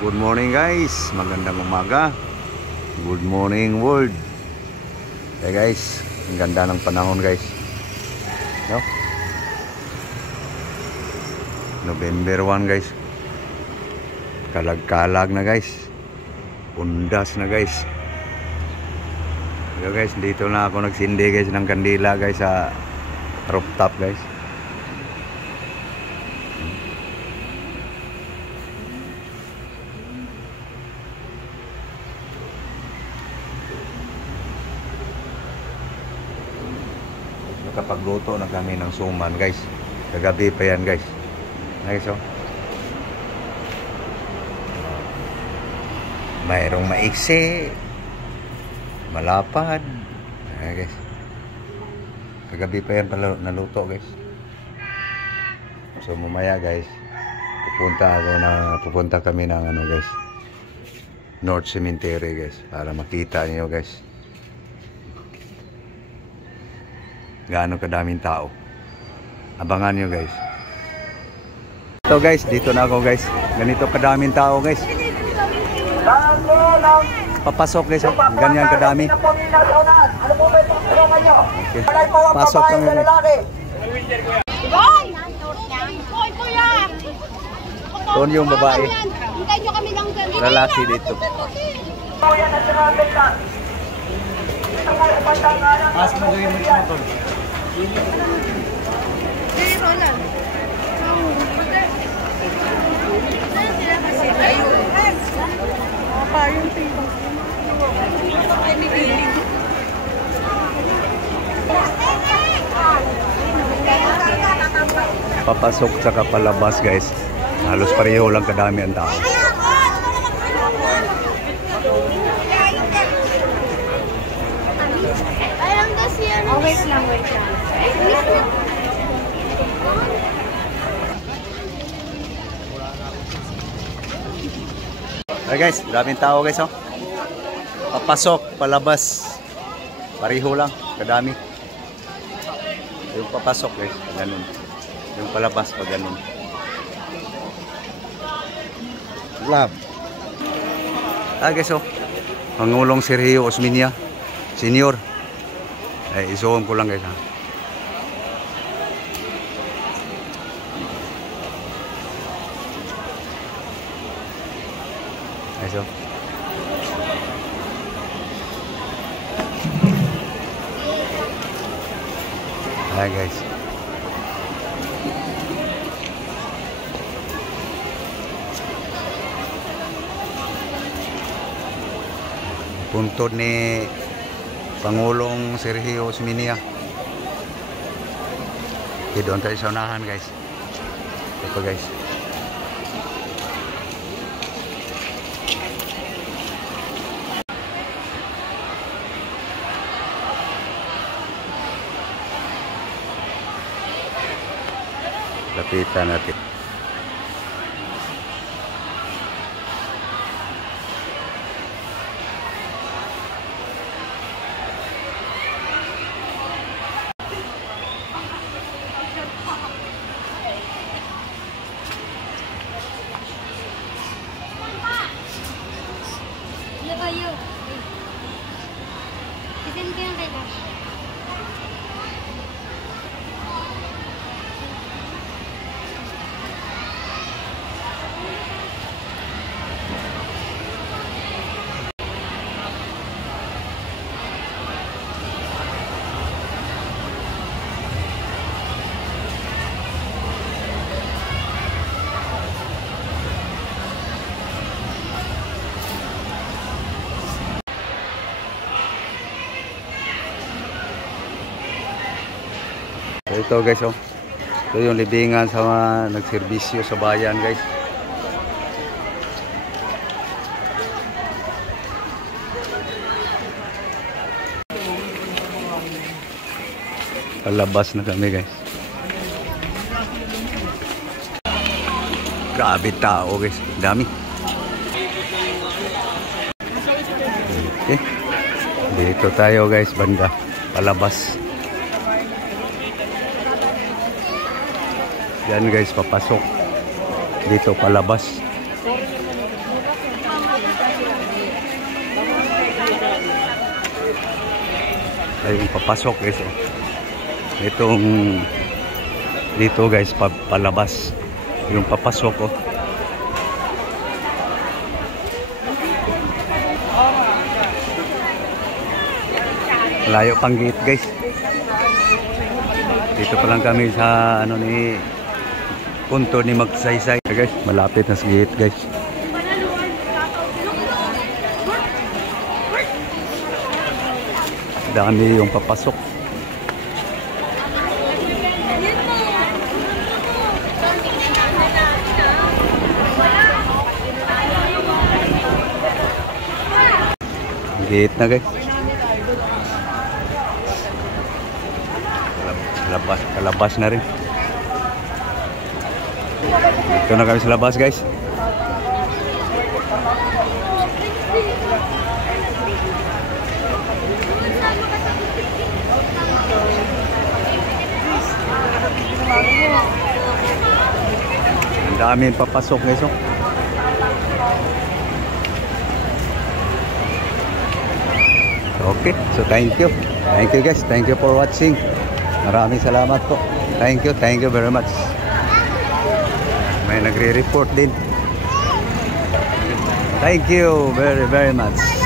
Good morning guys, magandang umaga. Good morning world. Hey guys, ang ganda ng panahon guys, no? November 1 guys. Kalag-kalag na guys. Undas na guys. Yo guys, dito na ako nagsindi guys ng kandila guys sa rooftop guys. Nakapagluto na kami ng suman guys. Kagabi pa yan guys. Guys, oh. Mayroong maiksi, malapad. Ayan guys. Kagabi pa yan pala naluto guys. So mamaya guys, pupunta kami ng ano guys, North Cemetery guys, para makita niyo guys gaano kadaming tao. Abangan nyo guys. Ito guys, dito na ako guys. Ganito kadaming tao guys. Papasok guys, ganyan kadami. Okay. Pasok kami guys. Doon yung babae. Lalaki dito. As mo gawin mo ito. Papasok sa kapalabas guys. Halos pareho lang kadami ang tao. Oh, wait lang. Hey guys, daming tao guys, oh. Papasok, palabas. Pareho lang, kadami. Yung papasok guys, ganun. Yung palabas pa ganun. Love. Guys, oh. Pangulong Sergio Osmeña Senior. Ay, isuon ko lang guys, ha. Ay, so. Ay, guys. Puntod ni Pangulong Sergio Osmeña. Okay, doon tayo sa unahan guys. Ito guys. Lapitan natin. So ito guys, oh. Ito yung libingan sa mga nagserbisyo sa bayan guys. Palabas na kami guys. Grabe tao guys, dami. Okay. Dito tayo guys, banda palabas. Yan guys, papasok dito palabas. Ay, yung papasok guys. Oh. Itong dito guys, palabas. Yung papasok oh. Malayo pang gate guys. Dito pa lang kami sa ano ni punto ni Magsaysay guys. Malapit na sa gate guys. Dami yung papasok. Gate na guys. Kalabas na rin. Dito na kami sa labas guys. Ang daming papasok guys oh. Okay, so thank you. Thank you guys. Thank you for watching. Maraming salamat po. Thank you very much. May nagre-report din. Thank you very much.